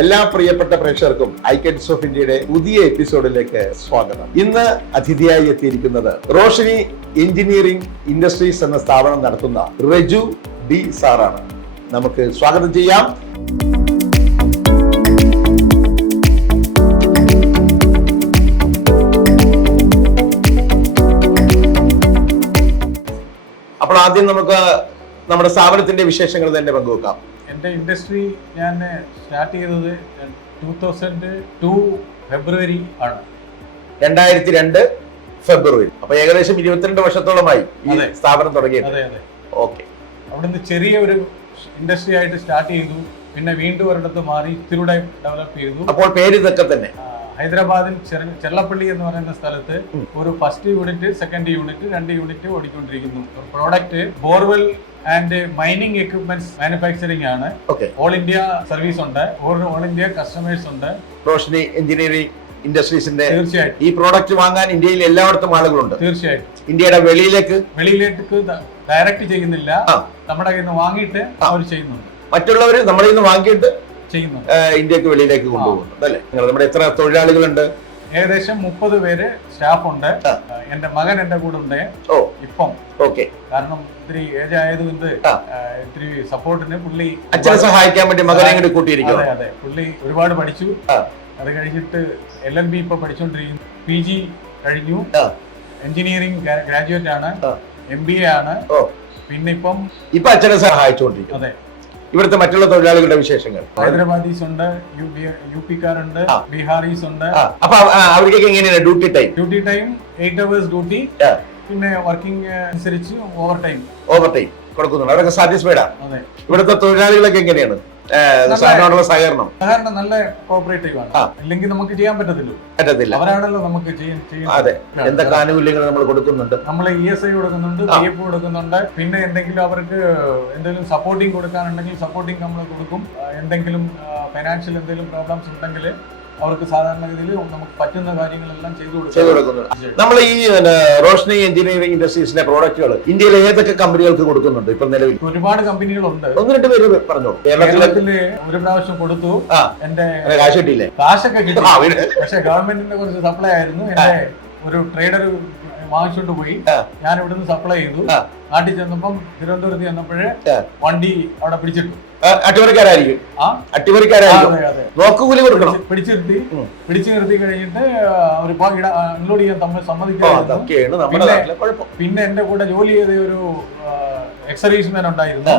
എല്ലാ പ്രിയപ്പെട്ട പ്രേക്ഷകർക്കും ഐക്കൺസ് ഓഫ് ഇന്ത്യയുടെ പുതിയ എപ്പിസോഡിലേക്ക് സ്വാഗതം. ഇന്ന് അതിഥിയായി എത്തിയിരിക്കുന്നത് റോഷിനി എഞ്ചിനീയറിംഗ് ഇൻഡസ്ട്രീസ് എന്ന സ്ഥാപനം നടത്തുന്ന റജു ഡി സാറാണ്. നമുക്ക് സ്വാഗതം ചെയ്യാം. അപ്പോൾ ആദ്യം നമുക്ക് നമ്മുടെ സ്ഥാപനത്തിന്റെ വിശേഷങ്ങൾ തന്നെ പങ്കുവെക്കാം. എൻ്റെ ഇൻഡസ്ട്രി ഞാൻ സ്റ്റാർട്ട് ചെയ്തത് 2002 ഫെബ്രുവരി ആണ്. 2002 ഫെബ്രുവരി. അപ്പൊ ഏകദേശം 22 വർഷത്തോളമായി ഈ സ്ഥാപനം തുടങ്ങിയത്. അതെ അതെ. ഓക്കെ. അവിടുന്ന് ചെറിയ ഒരു ഇൻഡസ്ട്രി ആയിട്ട് സ്റ്റാർട്ട് ചെയ്തു. പിന്നെ വീണ്ടും ഒരിടത്ത് മാറി ഇത്തിരൂടെ ഡെവലപ്പ് ചെയ്തു. അപ്പോൾ പേര് ഇതൊക്കെ തന്നെ. ഹൈദരാബാദിൽ ചെല്ലപ്പള്ളി എന്ന് പറയുന്ന സ്ഥലത്ത് ഒരു first unit, second unit, 2 unit ഓടിക്കൊണ്ടിരിക്കുന്നു. Product borewell and mining equipments manufacturing ആണ്. ഓൾ ഇന്ത്യ സർവീസ് ഉണ്ട്, ഓൾ ഇന്ത്യ കസ്റ്റമേഴ്സ് ഉണ്ട്. റോഷിനി എഞ്ചിനീയറിംഗ് ഇൻഡസ്ട്രീസിന്റെ തീർച്ചയായിട്ടും ഈ പ്രോഡക്റ്റ് വാങ്ങാൻ ഇന്ത്യയിൽ എല്ലായിടത്തും ആളുകളുണ്ട്. തീർച്ചയായിട്ടും. ഇന്ത്യയുടെ വെളിയിലേക്ക് ഡയറക്റ്റ് ചെയ്യുന്നില്ല, നമ്മുടെ കയ്യിൽ നിന്ന് വാങ്ങിയിട്ട് അവർ ചെയ്യുന്നുണ്ട്. മറ്റുള്ളവർ നമ്മുടെ കയ്യിൽ നിന്ന് വാങ്ങിയിട്ട് ചെയ്യുന്നു, ഇന്ത്യക്ക് വെളിയിലേക്ക് കൊണ്ടുപോകുന്നുണ്ട് അല്ലേ? നമ്മുടെ എത്ര തൊഴിലാളികളുണ്ട്? ഏകദേശം 30 പേര് സ്റ്റാഫ് ഉണ്ട്. എന്റെ മകൻ എന്റെ കൂടെ ഉണ്ട് ഇപ്പം. ഓക്കെ. കാരണം ഇത്തിരി ഏജ് ആയതുകൊണ്ട് ഇത്തിരി സപ്പോർട്ടിന് പുള്ളി അച്ഛനെ സഹായിക്കാൻ വേണ്ടി മകനെ കൂടി കൂട്ടിയിരിക്കും. അതെ അതെ. പുള്ളി ഒരുപാട് പഠിച്ചു. അത് കഴിഞ്ഞിട്ട് LLB ഇപ്പൊ പഠിച്ചുകൊണ്ടിരിക്കുന്നു. PG കഴിഞ്ഞു. എഞ്ചിനീയറിംഗ് ഗ്രാജുവേറ്റ് ആണ്. MBA ആണ്. പിന്നെ ഇപ്പൊ അച്ഛനെ സഹായിച്ചുകൊണ്ടിരിക്കും. അതെ. ഇവിടുത്തെ മറ്റുള്ള തൊഴിലാളികളുടെ വിശേഷങ്ങൾ? ഹൈദരാബാദീസ് ഉണ്ട്, UP-കാരുണ്ട്, ബീഹാറീസ് ഉണ്ട്. അപ്പൊ അവർക്കൊക്കെ എങ്ങനെയാണ് duty time? Duty time 8 hours duty. പിന്നെ വർക്കിംഗ് അനുസരിച്ച് ഓവർ ടൈം കൊടുക്കുന്നുണ്ട്. അവരൊക്കെ സാറ്റിസ്ഫൈഡ് ആണ്. അതെ. ഇവിടുത്തെ തൊഴിലാളികളൊക്കെ എങ്ങനെയാണ് സഹകരണം? നല്ല കോപ്പറേറ്റീവ് ആണ്. ഇല്ലെങ്കിൽ നമുക്ക് ചെയ്യാൻ പറ്റത്തില്ല. അവരാണല്ലോ നമുക്ക് അതെ. എന്തൊക്കെ ആനുകൂല്യങ്ങൾ നമ്മൾ കൊടുക്കുന്നുണ്ട്? നമ്മൾ ESI കൊടുക്കുന്നുണ്ട്, PF കൊടുക്കുന്നുണ്ട്. പിന്നെ എന്തെങ്കിലും അവർക്ക് എന്തെങ്കിലും സപ്പോർട്ടിങ് കൊടുക്കാനുണ്ടെങ്കിൽ സപ്പോർട്ടിങ് നമ്മൾ കൊടുക്കും. എന്തെങ്കിലും ഫൈനാൻഷ്യൽ എന്തെങ്കിലും പ്രോബ്ലംസ് ഉണ്ടെങ്കിൽ അവർക്ക് സാധാരണഗതിയിൽ നമുക്ക് പറ്റുന്ന കാര്യങ്ങളെല്ലാം ചെയ്തു കൊടുക്കുന്നു. നമ്മൾ ഈ റോഷിനി എഞ്ചിനീയറിംഗ് ഇൻഡസ്ട്രീസിന്റെ പ്രോഡക്റ്റുകൾ ഇന്ത്യയിലെ ഏതൊക്കെ കമ്പനികൾക്ക് കൊടുക്കുന്നുണ്ട് ഇപ്പൊ നിലവിൽ? ഒരുപാട് കമ്പനികളുണ്ട്. 1-2 പേര് പറഞ്ഞോളൂ. കേരളത്തില് ഒരു പ്രാവശ്യം കൊടുത്തു. എന്റെ കാശ് കിട്ടിയില്ലേ? കാശൊക്കെ കിട്ടി. പക്ഷെ ഗവൺമെന്റിന്റെ കുറച്ച് സപ്ലൈ ആയിരുന്നു. എന്റെ ഒരു ട്രേഡർ വാങ്ങിച്ചോണ്ട് പോയി. ഞാൻ ഇവിടുന്ന് സപ്ലൈ ചെയ്തു. നാട്ടിൽ ചെന്നപ്പം തിരുവനന്തപുരത്ത് ചെന്നപ്പോഴേ വണ്ടി അവിടെ പിടിച്ചിട്ടു. അട്ടിമറിക്കാരായിരിക്കും. പിടിച്ചു നിർത്തി കഴിഞ്ഞിട്ട് അൺലോഡ് ചെയ്യാൻ തമ്മിൽ സമ്മതിക്കാതെ. പിന്നെ എന്റെ കൂടെ ജോലി ചെയ്ത ഒരു എക്സർവീസ്മാൻ ഉണ്ടായിരുന്നു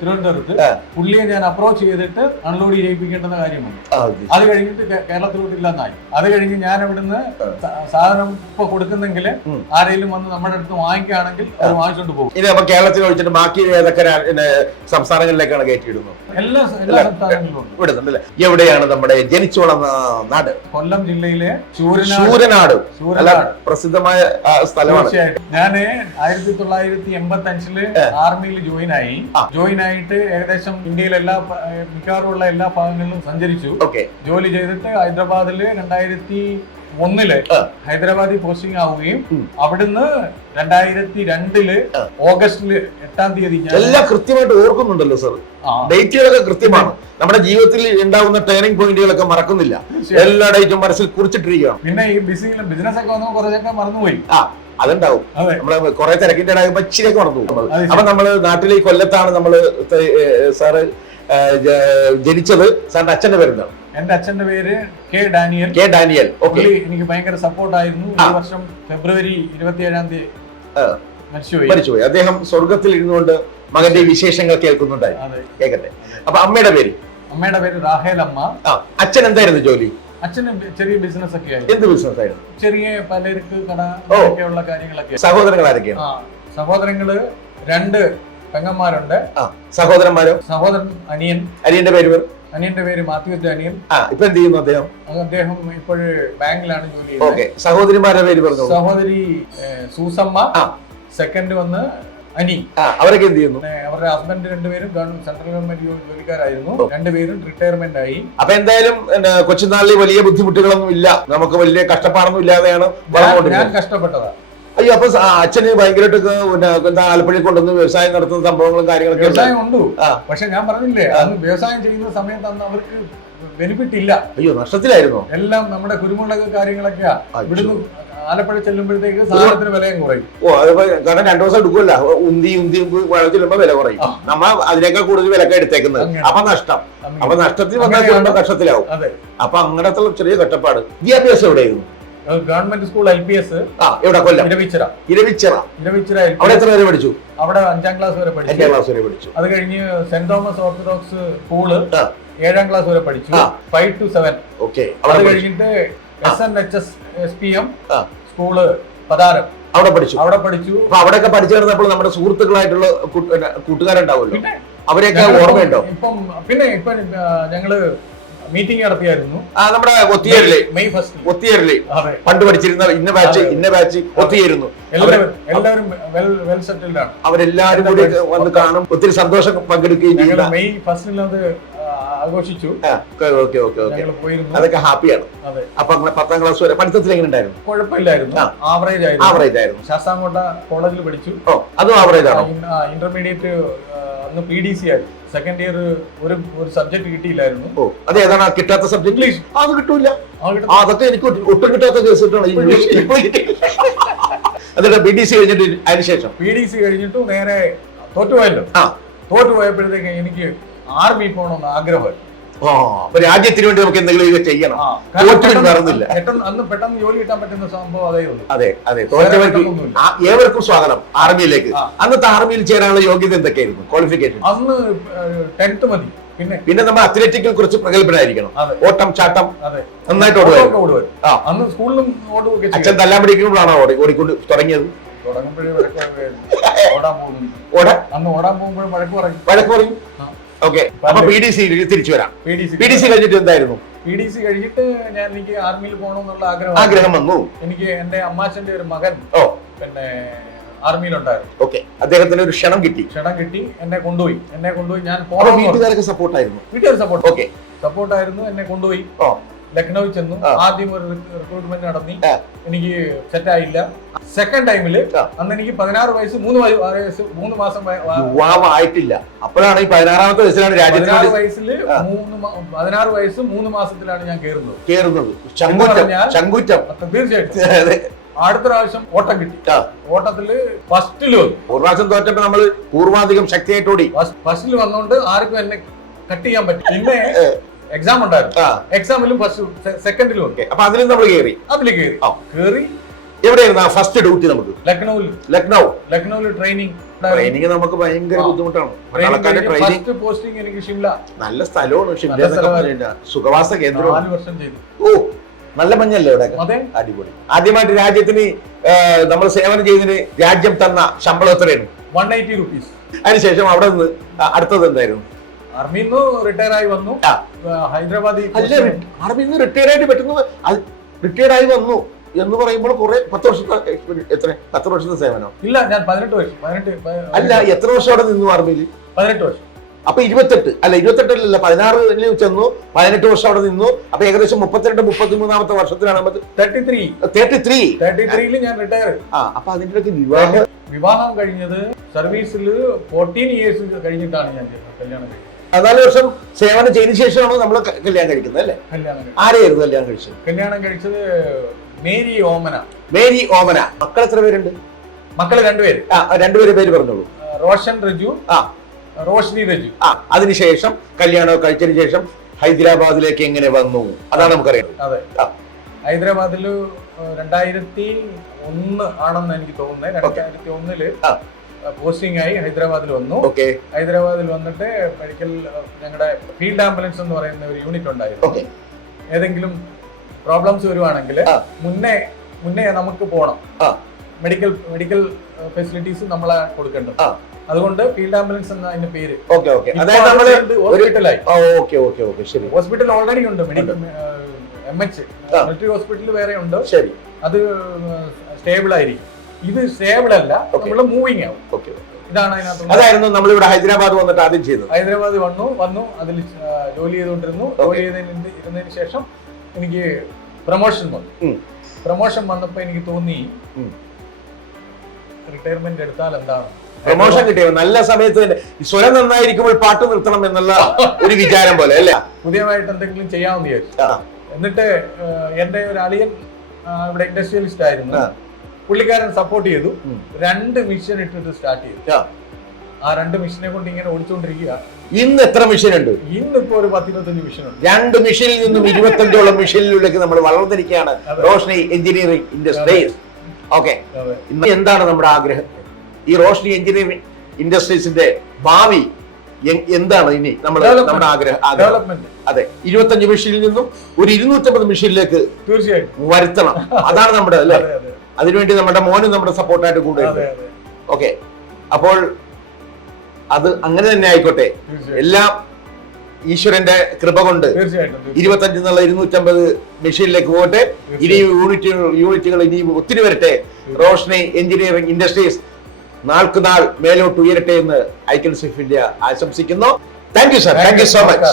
തിരുവനന്തപുരത്ത്. പുള്ളിയെ ഞാൻ അപ്രോച്ച് ചെയ്തിട്ട് അൺലോഡ് ചെയ്യിപ്പിക്കേണ്ടെന്ന കാര്യമാണ്. അത് കഴിഞ്ഞിട്ട് കേരളത്തിലോട്ട് ഇല്ലെന്നായി. അത് കഴിഞ്ഞ് ഞാൻ ഇവിടുന്ന് സാധനം ഇപ്പൊ കൊടുക്കുന്നെങ്കിൽ ആരെങ്കിലും വന്ന് നമ്മുടെ അടുത്ത് വാങ്ങിക്കുകയാണെങ്കിൽ അത് വാങ്ങിച്ചോണ്ട് പോകും. ഇനി അപ്പൊ കേരളത്തിൽ ഒഴിച്ചിട്ട് ബാക്കി ഏതൊക്കെ സംസ്ഥാനങ്ങളിലേക്കാണ് കയറ്റിയിടുന്നത്? എല്ലാ സംസ്ഥാനങ്ങളിലും ഇവിടുന്നുണ്ടല്ലേ? എവിടെയാണ് നമ്മുടെ ജനിച്ചു വളർന്ന നാട്? കൊല്ലം ജില്ലയിലെ ശൂരനാട് പ്രസിദ്ധമായ സ്ഥലമാണ്. ഞാൻ 1985 ആർമിയിൽ ജോയിൻ ആയിട്ട് ഏകദേശം ഇന്ത്യയിലെ മിക്കവാറുമുള്ള എല്ലാ ഭാഗങ്ങളിലും സഞ്ചരിച്ചു. ജോലി ചെയ്തിട്ട് ഹൈദരാബാദില് 2001 ഹൈദരാബാദിൽ പോസ്റ്റിംഗ് ആവുകയും അവിടുന്ന് 2002 ഓഗസ്റ്റില് 8-ാം തീയതി എല്ലാം കൃത്യമായിട്ട് ഓർക്കുന്നുണ്ടല്ലോ സർ. ഡേറ്റുകളൊക്കെ കൃത്യമാണ്. നമ്മുടെ ജീവിതത്തിൽ ഉണ്ടാകുന്ന ടേണിംഗ് പോയിന്റുകളൊക്കെ മറക്കുന്നില്ല. എല്ലാ ഡേറ്റും മനസ്സിൽ കുറിച്ചിട്ടിരിക്കുകയാണ്. പിന്നെ ഈ ബിസിനസ് ഒക്കെ വന്നപ്പോൾ കുറച്ചൊക്കെ മറന്നുപോയി. അതുണ്ടാവും. നമ്മള് കുറെ തിരക്കിന്റെ ഇടയാകുമ്പോ ഇച്ചിരിയൊക്കെ മറന്നു പോകും. അപ്പൊ നമ്മള് നാട്ടിലെ ഈ കൊല്ലത്താണ് നമ്മള് സാറ് ജനിച്ചത്. സാറിന്റെ അച്ഛന്റെ പേരെന്താണ്? എന്റെ അച്ഛന്റെ പേര് കെ ഡാനിയൽ. എനിക്ക് ഭയങ്കര സപ്പോർട്ടായിരുന്നു. ഈ വർഷം ഫെബ്രുവരി 27-ാം തീയതി മരിച്ചുപോയി. അദ്ദേഹം സ്വർഗത്തിൽ ഇരുന്നുകൊണ്ട് മകന്റെ വിശേഷങ്ങൾ കേൾക്കുന്നുണ്ടായി. കേൾക്കട്ടെ. അപ്പൊ അമ്മയുടെ പേര് റാഹേൽ അമ്മ. അച്ഛൻ എന്തായിരുന്നു ജോലി? അച്ഛന് ചെറിയ ബിസിനസ് ഒക്കെ ആയിരുന്നു. എന്ത് ബിസിനസ് ആയിരുന്നു? ചെറിയ പലർക്ക് കട ഒക്കെയുള്ള കാര്യങ്ങളൊക്കെ. സഹോദരങ്ങൾ ആരൊക്കെയാണ്? സഹോദരങ്ങള് 2 പെങ്ങന്മാരുണ്ട്. സഹോദരന്മാരോ? സഹോദരൻ അനിയന്റെ പേര് മാത്യു ഡാനിയൽ. ഇപ്പൊ എന്ത് ചെയ്യുന്നു അദ്ദേഹം? അദ്ദേഹം ഇപ്പോഴ് ബാങ്കിലാണ് ജോലി ചെയ്യുന്നത്. സഹോദരിമാരുടെ പേര് പറഞ്ഞു? സഹോദരി സൂസമ്മ, സെക്കൻഡ് വന്ന് അനി. അവരൊക്കെ എന്ത് ചെയ്യുന്നു? അവരുടെ ഹസ്ബൻഡ് 2 പേരും സെൻട്രൽ ഗവൺമെന്റ് ജോലിക്കാരായിരുന്നു. 2 പേരും റിട്ടയർമെന്റ് ആയി. അപ്പൊ എന്തായാലും കൊച്ചുനാളിൽ വലിയ ബുദ്ധിമുട്ടുകളൊന്നും ഇല്ല, നമുക്ക് വലിയ കഷ്ടപ്പാടൊന്നും ഇല്ലാതെയാണ് ഞാൻ കഷ്ടപ്പെട്ടതാ. അയ്യോ, അപ്പൊ അച്ഛന് ഭയങ്കരമായിട്ട് ആലപ്പുഴയിൽ കൊണ്ടുവന്ന് വ്യവസായം നടത്തുന്ന സംഭവങ്ങളും കാര്യങ്ങളൊക്കെ? വ്യവസായം ഉണ്ട്. പക്ഷെ ഞാൻ പറഞ്ഞില്ലേ, അന്ന് വ്യവസായം ചെയ്യുന്ന സമയത്ത് അന്ന് അവർക്ക് ബെനിഫിറ്റ് ഇല്ല. അയ്യോ, നഷ്ടത്തിലായിരുന്നോ? എല്ലാം നമ്മുടെ കുരുമുളക് കാര്യങ്ങളൊക്കെയാ. ഇവിടുന്ന് ആലപ്പുഴ ചെല്ലുമ്പോഴത്തേക്ക് സാധനത്തിന് വിലയും കുറയും. കാരണം 2 ദിവസം എടുക്കുമല്ല, ഉന്തി മഴ ചെല്ലുമ്പോ വില കുറയും. നമ്മ അതിനേക്കാൾ കൂടുതൽ വിലക്ക് എടുത്തേക്കുന്നത്. അപ്പൊ നഷ്ടം. അപ്പൊ നഷ്ടത്തിൽ വന്നാൽ നഷ്ടത്തിലാവും. അപ്പൊ അങ്ങനത്തെ ചെറിയ കഷ്ടപ്പാട്. വിദ്യാഭ്യാസം എവിടെയായിരുന്നു? Government school LPS. എവിടെ? കൊല്ലം. ഇരവിച്ചിറ. അവിടെ എത്ര വരെ പഠിച്ചു? അവിടെ 5ാം ക്ലാസ് വരെ പഠിച്ചു. അത് കഴിഞ്ഞ് saint Thomas orthodox school 7ാം class വരെ പഠിച്ചു. 5 to 7. അത് കഴിഞ്ഞിട്ട് SNHS SPM സ്കൂള് പതാരം അവിടെ പഠിച്ചു. അപ്പൊ അവിടെയൊക്കെ പഠിച്ചു കിടന്നപ്പോൾ നമ്മുടെ സുഹൃത്തുക്കളായിട്ടുള്ള കൂട്ടുകാരുണ്ടാവുമല്ലോ, അവരെയൊക്കെ ഓർമ്മയുണ്ടോ? പിന്നെ ഞങ്ങള് മീറ്റിംഗ് നടത്തിയായിരുന്നു. നമ്മുടെ ഒത്തിയേരില്, മെയ് 1 പണ്ട് പഠിച്ചിരുന്ന ഇന്ന ബാച്ച് ഒത്തിയായിരുന്നു. എല്ലാവരും വെൽ സെറ്റിൽഡ് ആണ്. അവരെല്ലാരും കൂടി വന്ന് കാണും, ഒത്തിരി സന്തോഷം പങ്കെടുക്കുകയും ചെയ്യും. മെയ് 1 അത് ആഘോഷിച്ചു. അതൊക്കെ ഹാപ്പിയാണ്. അപ്പൊ 10ാം ക്ലാസ് വരെ പഠിത്തത്തിൽ എങ്ങനെ ഉണ്ടായിരുന്നു? കുഴപ്പമില്ലായിരുന്നു, ആവറേജ് ആയിരുന്നു. ശാസ്താംകോട്ട കോളേജിൽ പഠിച്ചു. അതും ആവറേജ് ആണ്. ഇന്റർമീഡിയറ്റ് അന്ന് PDC ആയിരുന്നു. സെക്കൻഡ് ഇയർ ഒരു സബ്ജക്ട് കിട്ടിയില്ലായിരുന്നു. അതേതാണ് കിട്ടാത്ത സബ്ജക്ട്? ഇംഗ്ലീഷ്. അത് കിട്ടൂല. അതൊക്കെ എനിക്ക് ഒട്ടും കിട്ടാത്ത കേസ് കിട്ടണം. എന്നിട്ട് PDC കഴിഞ്ഞിട്ട് അതിനുശേഷം PDC കഴിഞ്ഞിട്ട് നേരെ തോറ്റുപോയല്ലോ. തോറ്റുപോയപ്പോഴത്തേക്ക് എനിക്ക് ആർമി പോകണമെന്ന് ആഗ്രഹമായിരുന്നു. രാജ്യത്തിന് വേണ്ടി നമുക്ക് എന്തെങ്കിലും ചെയ്യണം. അന്ന് പെട്ടെന്ന് ജോലി കിട്ടാൻ പറ്റുന്ന സംഭവം അതേ ഉള്ളൂ. അതെ. തോറ്റവർക്ക് ഏവർക്കും സ്വാഗതം ആർമിയിലേക്ക്. അന്നത്തെ ആർമിയിൽ ചേരാനുള്ള യോഗ്യത എന്തൊക്കെയായിരുന്നു? ക്വാളിഫിക്കേഷൻ? അന്ന് 10th മതി. പിന്നെ നമ്മൾ അത്ലറ്റിക്കിൽ കുറച്ച് പ്രഗത്ഭനായിരിക്കണം. ഓട്ടം, ചാട്ടം നന്നായിട്ട് ഓടുവായിരുന്നു. അന്ന് സ്കൂളിലും ഓടുകയൊക്കെ. അച്ഛൻ തല്ലാൻ പിടിക്കുമ്പോഴാണോ ഓടിക്കൊണ്ട് തുടങ്ങിയത്? തുടങ്ങുമ്പോഴേ ഓടാൻ പോകുമ്പോഴും വഴക്ക് പറയും. ഓക്കെ. അപ്പൊ PDC തിരിച്ചു വരാം. PDC കഴിഞ്ഞിട്ട് എന്തായിരുന്നു? PDC കഴിഞ്ഞിട്ട് എനിക്ക് ആർമിയിൽ പോകണമെന്നുള്ള ആഗ്രഹം വന്നു. എനിക്ക് എന്റെ അമ്മാച്ചന്റെ ഒരു മകൻ പിന്നെ ആർമിയിലുണ്ടായിരുന്നു. ഓക്കെ. അദ്ദേഹത്തിന് ഒരു ക്ഷണം കിട്ടി. എന്നെ കൊണ്ടുപോയി. ഞാൻ വീട്ടുകാരൊക്കെ സപ്പോർട്ടായിരുന്നു? വീട്ടുകാർ സപ്പോർട്ട്. ഓക്കെ. സപ്പോർട്ടായിരുന്നു. എന്നെ കൊണ്ടുപോയി ലക്നൌവിൽ ചെന്നു. ആദ്യം ഒരു റിക്രൂട്ട്മെന്റ് നടത്തി. എനിക്ക് സെറ്റായില്ല. സെക്കൻഡ് ടൈമില് അന്ന് എനിക്ക് 16 വയസ്സ് 3 മാസം ആയിട്ടില്ല. അപ്പോഴാണ് ഈ 16ാമത്തെ വയസ്സിലാണ് രാജ്യത്തിന് 16 വയസ്സ് 3 മാസത്തിലാണ് ഞാൻ കേറുന്നത്. തീർച്ചയായിട്ടും. അടുത്ത പ്രാവശ്യം ഓട്ടം കിട്ടി. ഓട്ടത്തില് ഫസ്റ്റില് ഒരു പ്രാവശ്യം തോറ്റപ്പോ നമ്മള് പൂർവാധികം ശക്തിയായിട്ടോടി. ഫസ്റ്റിൽ വന്നോണ്ട് ആർക്കും എന്നെ കട്ട് ചെയ്യാൻ പറ്റും. പിന്നെ എക്സാം ഉണ്ടായിരുന്നു. എക്സാമിലും ഫസ്റ്റ് സെക്കൻഡിലും ഉണ്ട്. അപ്പൊ അതിലും നമ്മൾ കയറി. കേറി. എവിടെയായിരുന്നു ഫസ്റ്റ് ഡ്യൂട്ടി? നമുക്ക് ലക്നൌവിൽ ട്രെയിനിങ് നമുക്ക് ഭയങ്കര ബുദ്ധിമുട്ടാണ്. ഫസ്റ്റ് പോസ്റ്റിംഗ് എനിക്ക് ഷിംല. നല്ല സ്ഥലമാണ് ഷിംല. സുഖവാസ കേന്ദ്രം. 4 വർഷം ചെയ്തു. നല്ല മഞ്ഞല്ലേ ഇവിടെ? അടിപൊളി. ആദ്യമായിട്ട് രാജ്യത്തിന് നമ്മൾ സേവനം ചെയ്തതിന് രാജ്യം തന്ന ശമ്പളം എത്രയാണ്? 180 rupees. അതിനുശേഷം അവിടെ നിന്ന് അടുത്തത് എന്തായിരുന്നു? ആർമിയിൽ നിന്ന് റിട്ടയർ ആയി വന്നു. ഹൈദരാബാദ്. ആർമിയിൽ നിന്ന് റിട്ടയർഡ് ആയി വന്നു എന്ന് പറയുമ്പോൾ കുറെ 10 വർഷത്തെ എത്ര 10 വർഷത്തെ സേവനം? ഇല്ല, ഞാൻ 18 വർഷം. അല്ല, എത്ര വർഷം അവിടെ നിന്നു ആർമിയിൽ? 18 വർഷം. അപ്പൊ 28 16 ചെന്നു, 18 വർഷം അവിടെ നിന്നു. അപ്പൊ ഏകദേശം 32-33ാമത്തെ വർഷത്തിലാണ് 33 ഞാൻ റിട്ടയർ. അപ്പൊ അതിന്റെ വിവാഹം കഴിഞ്ഞത് സർവീസിൽ 14 years കഴിഞ്ഞിട്ടാണ് ഞാൻ കല്യാണം കഴിച്ചത്. 14 വർഷം സേവനം ചെയ്ത ശേഷമാണ് നമ്മൾ കല്യാണം കഴിക്കുന്നത് അല്ലേ? ആരെയായിരുന്നു കല്യാണം കഴിച്ചത്? മേരി ഓമന. മക്കൾ എത്ര പേരുണ്ട്? മക്കള് 2 പേര്. 2 പേര് പേര് പറഞ്ഞോളൂ. റോഷൻ രജു, റോഷ്നി രജു. അതിനുശേഷം കല്യാണം കഴിച്ചതിന് ശേഷം ഹൈദരാബാദിലേക്ക് എങ്ങനെ വന്നു? അതാണ് നമുക്കറിയാം. അതെ, ഹൈദരാബാദില് 2001 ആണെന്ന് എനിക്ക് തോന്നുന്നത്. 2001 പോസ്റ്റിംഗ് ആയി ഹൈദരാബാദിൽ വന്നു. ഹൈദരാബാദിൽ വന്നിട്ട് മെഡിക്കൽ ഞങ്ങളുടെ ഫീൽഡ് ആംബുലൻസ് എന്ന് പറയുന്ന ഒരു യൂണിറ്റ് ഉണ്ടായിരുന്നു. ഏതെങ്കിലും പ്രോബ്ലംസ് വരുവാണെങ്കിൽ മുന്നേ നമുക്ക് പോകണം. മെഡിക്കൽ ഫെസിലിറ്റീസ് നമ്മളെ കൊടുക്കേണ്ടത്. അതുകൊണ്ട് ഫീൽഡ് ആംബുലൻസ് എന്ന അതിന്റെ പേര്. ഹോസ്പിറ്റൽ ഓൾറെഡി ഉണ്ട്. മെഡിക്കൽ MH മിലിറ്ററി ഹോസ്പിറ്റൽ വേറെ ഉണ്ട്. അത് സ്റ്റേബിൾ ആയിരിക്കും. ഇത് സ്റ്റേബിൾ അല്ല, നമ്മൾ മൂവിങ് ആവും. ഇതാണ് അതായിരുന്നു നമ്മളിവിടെ ഹൈദരാബാദ് വന്നിട്ട് ആദ്യം ചെയ്തത്. ഹൈദരാബാദ് വന്നു അതിൽ ജോലി ചെയ്തുകൊണ്ടിരുന്നു. ജോലി ചെയ്തിരുന്നതിന് ശേഷം എനിക്ക് പ്രൊമോഷൻ വന്നപ്പോ എനിക്ക് തോന്നി റിട്ടയർമെന്റ് എടുത്താൽ എന്താണ്. പ്രൊമോഷൻ കിട്ടിയത് നല്ല സമയത്ത് തന്നെ. ഈ സ്വരം നന്നായിരിക്കുമ്പോൾ പാട്ട് നിർത്തണം എന്നുള്ള ഒരു വിചാരം പോലെ അല്ലേ? പുതിയതായിട്ട് എന്തെങ്കിലും ചെയ്യാമെന്ന് വിചാരിച്ചു. എന്നിട്ട് എന്റെ ഒരു അളിയൻ ഇവിടെ ഇൻഡസ്ട്രിയലിസ്റ്റ് ആയിരുന്നു. പുള്ളിക്കാരൻ സപ്പോർട്ട് ചെയ്തു. 2 മിഷൻ ഇട്ടിട്ട് സ്റ്റാർട്ട് ചെയ്തു. ആ 2 മിഷനെ കൊണ്ട് ഇങ്ങനെ ഓടിച്ചുകൊണ്ടിരിക്കുക. ഇന്ന് എത്ര മിഷൻ ഉണ്ട്? ഇന്നിപ്പോ ഒരു 10-25 മിഷൻ ഉണ്ട്. 2 മിഷനിൽ നിന്നും 25ഓളം മിഷനിലേക്ക് നമ്മൾ വളർന്നിരിക്കുകയാണ് റോഷ്നി എഞ്ചിനീയറിംഗ് ഇൻഡസ്ട്രീസ്. ഓക്കെ, ഇന്ന് എന്താണ് നമ്മുടെ ആഗ്രഹം? ഈ റോഷ്നി എഞ്ചിനീയറിംഗ് ഇൻഡസ്ട്രീസിന്റെ ഭാവി എന്താണ് ഇനി നമ്മുടെ ആഗ്രഹം? അതെ, 25 മിഷനിൽ നിന്നും ഒരു 250 മിഷനിലേക്ക് തീർച്ചയായിട്ടും വരുത്തണം. അതാണ് നമ്മുടെ അല്ലേ? അതിനുവേണ്ടി നമ്മുടെ മോനും നമ്മുടെ സപ്പോർട്ടായിട്ട് കൂടെ. ഓക്കെ, അപ്പോൾ അത് അങ്ങനെ തന്നെ ആയിക്കോട്ടെ. എല്ലാം ഈശ്വരന്റെ കൃപ കൊണ്ട് 25 എന്നുള്ള 250 മെഷീനിലേക്ക് പോകട്ടെ. ഇനി യൂണിറ്റുകൾ ഇനി ഒത്തിരി വരട്ടെ. റോഷ്നി എഞ്ചിനീയറിംഗ് ഇൻഡസ്ട്രീസ് നാൾക്കുനാൾ മേലോട്ട് ഉയരട്ടെ എന്ന് ഐക്കൺസ് ഓഫ് ഇന്ത്യ ആശംസിക്കുന്നു. Thank you sir, thank you so much.